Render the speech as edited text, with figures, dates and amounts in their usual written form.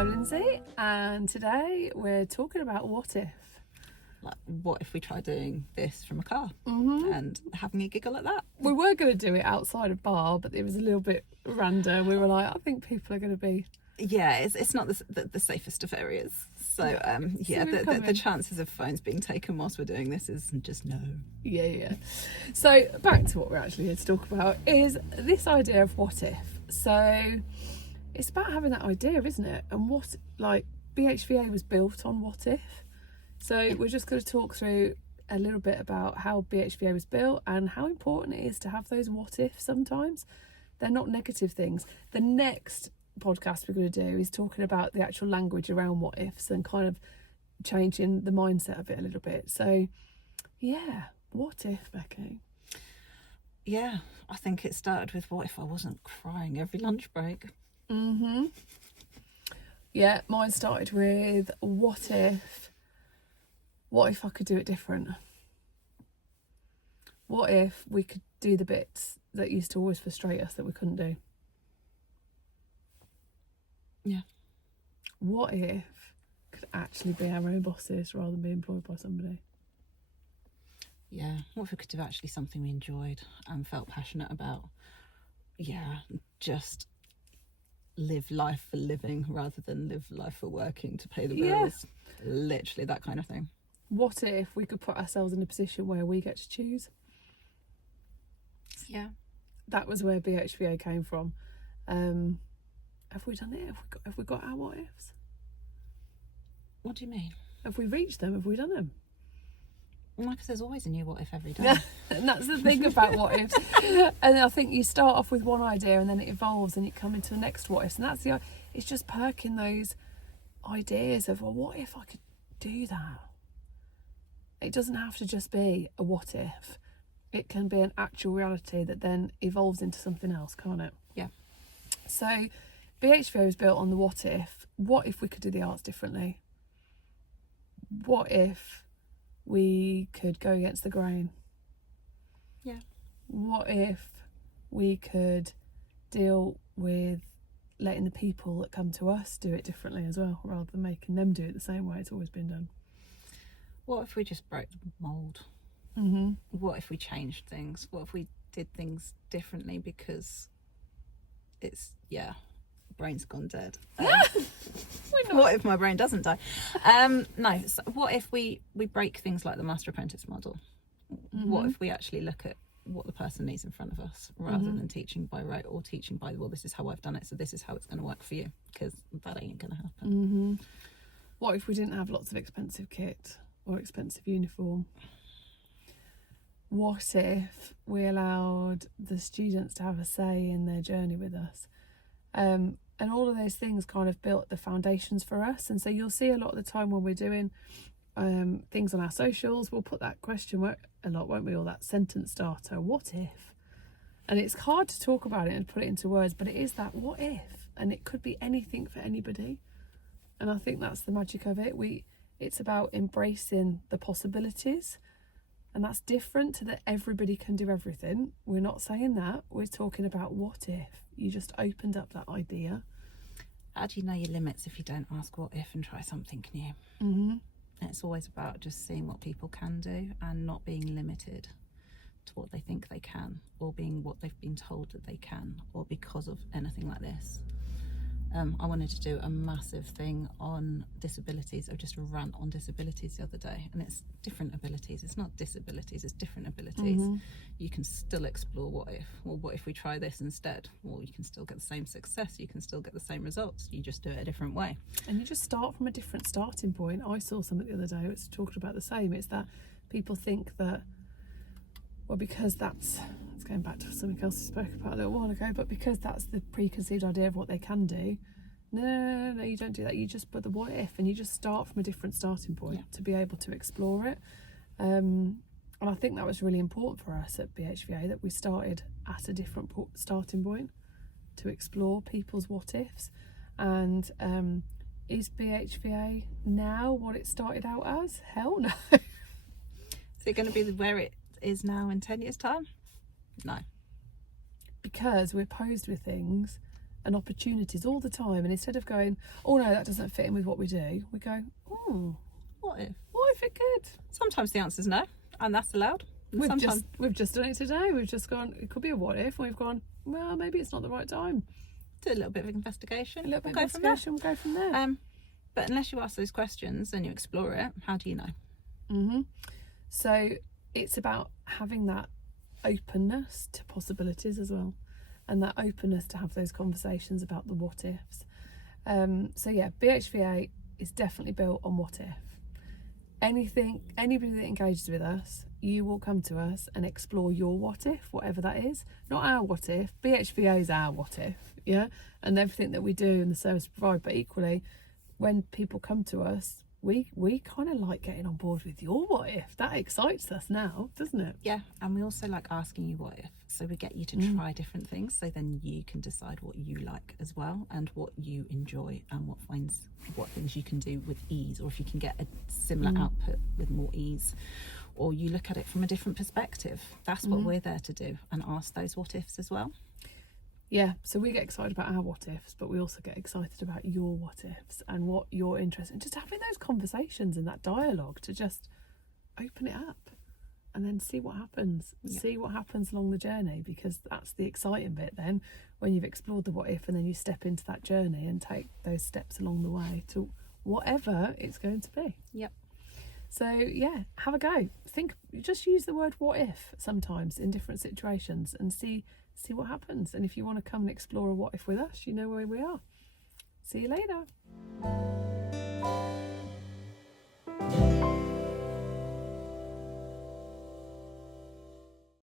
I'm Lindsay, and today we're talking about what if. Like, what if we try doing this from a car and having a giggle at that? We were going to do it outside of bar, but it was a little bit random. We were like, I think people are going to be... Yeah, it's not the safest of areas. So, the chances of phones being taken whilst we're doing this is just no. Yeah. So, back to what we're actually here to talk about is this idea of what if. So, it's about having that idea, isn't it? And what, like, BHVA was built on what if. So we're just going to talk through a little bit about how BHVA was built and how important it is to have those what ifs sometimes. They're not negative things. The next podcast we're going to do is talking about the actual language around what ifs and kind of changing the mindset of it a little bit. So, yeah, what if, Becky? Yeah, I think it started with what if I wasn't crying every lunch break? Yeah, mine started with what if I could do it different? What if we could do the bits that used to always frustrate us that we couldn't do? Yeah. What if could actually be our own bosses rather than be employed by somebody? Yeah. What if we could do actually something we enjoyed and felt passionate about? Yeah, just live life for living rather than live life for working to pay the bills. Yeah. Literally that kind of thing. What if we could put ourselves in a position where we get to choose? Yeah. That was where BHVA came from. Have we done it? Have we got our what ifs? What do you mean? Have we reached them? Have we done them? Well, because there's always a new what if every day. And that's the thing about what ifs. And I think you start off with one idea and then it evolves and you come into the next what ifs. And that's it's just perking those ideas of, well, what if I could do that? It doesn't have to just be a what if. It can be an actual reality that then evolves into something else, can't it? Yeah. So BHVA was built on the what if. What if we could do the arts differently? What if we could go against the grain? Yeah. What if we could deal with letting the people that come to us do it differently as well, rather than making them do it the same way it's always been done? What if we just broke the mould? What if we changed things? What if we did things differently because it's, brain's gone dead. What if my brain doesn't die? No, so what if we break things like the master apprentice model? What if we actually look at what the person needs in front of us rather than teaching by rote or teaching by, well, this is how I've done it, so this is how it's going to work for you, because that ain't going to happen. What if we didn't have lots of expensive kit or expensive uniform? What if we allowed the students to have a say in their journey with us? And all of those things kind of built the foundations for us. And so you'll see a lot of the time when we're doing things on our socials, we'll put that question mark a lot, won't we? Or that sentence starter, what if? And it's hard to talk about it and put it into words, but it is that what if? And it could be anything for anybody. And I think that's the magic of it. It's about embracing the possibilities. And that's different to that everybody can do everything. We're not saying that. We're talking about what if you just opened up that idea. How do you know your limits if you don't ask what if and try something new? It's always about just seeing what people can do and not being limited to what they think they can, or being what they've been told that they can, or because of anything like this. I wanted to do a massive thing on disabilities. I just ran on disabilities the other day, and it's different abilities. It's not disabilities, it's different abilities. You can still explore what if. Well, what if we try this instead? Well, you can still get the same success, you can still get the same results, you just do it a different way. And you just start from a different starting point. I saw something the other day which talked about the same. It's that people think that, well, because it's going back to something else we spoke about a little while ago, but because that's the preconceived idea of what they can do, no, you don't do that. You just put the what if, and you just start from a different starting point to be able to explore it. And I think that was really important for us at BHVA, that we started at a different starting point to explore people's what ifs. And is BHVA now what it started out as? Hell no. Is it going to be where it is now in 10 years' time? No. Because we're posed with things and opportunities all the time. And instead of going, oh no, that doesn't fit in with what we do, we go, oh, What if? what if it could? Sometimes the answer's no, and that's allowed. And sometimes We've just done it today. We've just gone, it could be a what if, and we've gone, well, maybe it's not the right time. do a little bit of investigation. A little bit We'll of investigation, we'll go from there. But unless you ask those questions and you explore it, how do you know? Mm-hmm. So it's about having that openness to possibilities as well, and that openness to have those conversations about the what ifs. So yeah, BHVA is definitely built on what if. Anybody that engages with us, you will come to us and explore your what if, whatever that is. Not our what if. BHVA is our what if, yeah, and everything that we do and the service we provide. But equally, when people come to us, we kind of like getting on board with your what if. That excites us now, doesn't it? Yeah, and we also like asking you what if. So we get you to try different things, so then you can decide what you like as well, and what you enjoy, and what things you can do with ease, or if you can get a similar output with more ease, or you look at it from a different perspective. That's what we're there to do, and ask those what ifs as well. Yeah, so we get excited about our what ifs, but we also get excited about your what ifs and what you're interested in. Just having those conversations and that dialogue to just open it up and then see what happens. Yeah. See what happens along the journey, because that's the exciting bit then, when you've explored the what if and then you step into that journey and take those steps along the way to whatever it's going to be. Yep. So yeah, have a go. Just use the word what if sometimes in different situations and see what happens. And if you want to come and explore a what if with us, you know where we are. See you later.